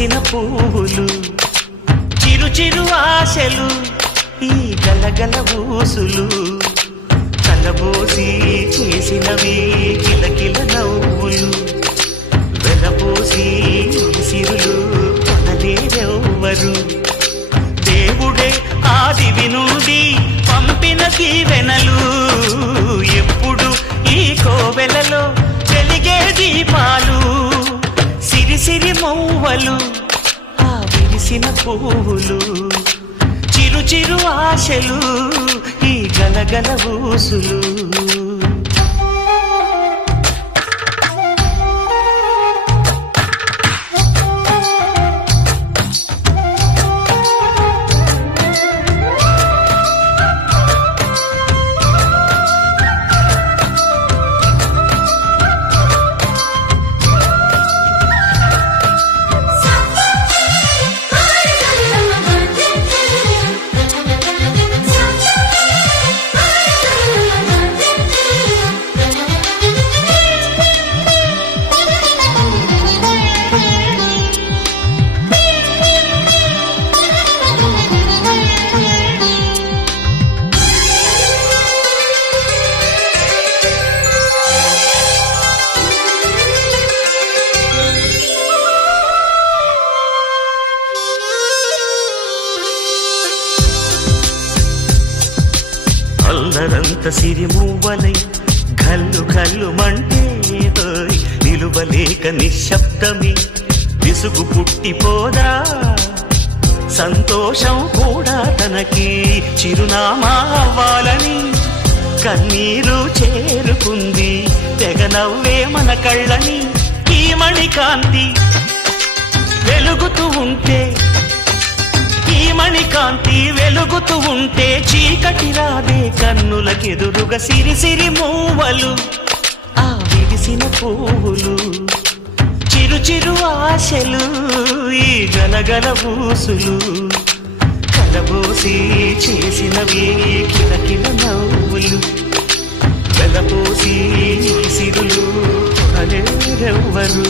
విరిసిన పువ్వులు చిరు చిరు ఆశలు ఈ గలగల ఊసులు కలబోసి చేసినవి కిలకిల నవ్వులు వెలబోసి సిరులు కొనలేరెవ్వరు దేవుడే ఆదివి నుండి పంపిన దీవెనలు ఎప్పుడు ఈ కోవెలలో వెలిగే దీపాలు సిరి మౌవలు ఆ విరిసిన పువ్వులు చిరు చిరు ఆశలు ఈ గలగల ఊసులు అల్లరంత సిరిమూవలై గల్లు గల్లు మంటే నిలువలేక నిశ్శబ్దమి విసుగు పుట్టిపోదా సంతోషం కూడా తనకి చిరునామా అవ్వాలని కన్నీరు చేరుకుంది తెగ నవ్వే మన కళ్ళని ఈ మణికాంతి వెలుగుతూ ఉంటే ఈ మణికాంతి వెలుగుతూ ఉంటే చీకటి రాదే కన్నులకెదురుగా సిరి మూవలు ఆ విరిసిన పువ్వులు చిరు చిరు ఆశలు ఈ గలగల ఊసులు కలబోసి చేసినవి కిలకిల నవ్వులు వెలబోసి సిరులు కొనలేరెవ్వరు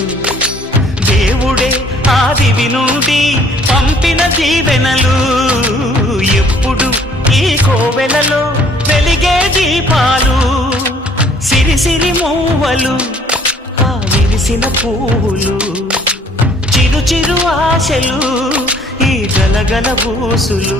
దేవుడే ఆదివి నుండి పంపిన దీవెనలు ఎప్పుడు ఈ కోవెలలో వెలిగే దీపాలు సిరి మూవలు ఆ విరిసిన పువ్వులు చిరు చిరు ఆశలు ఈ గలగల ఊసులు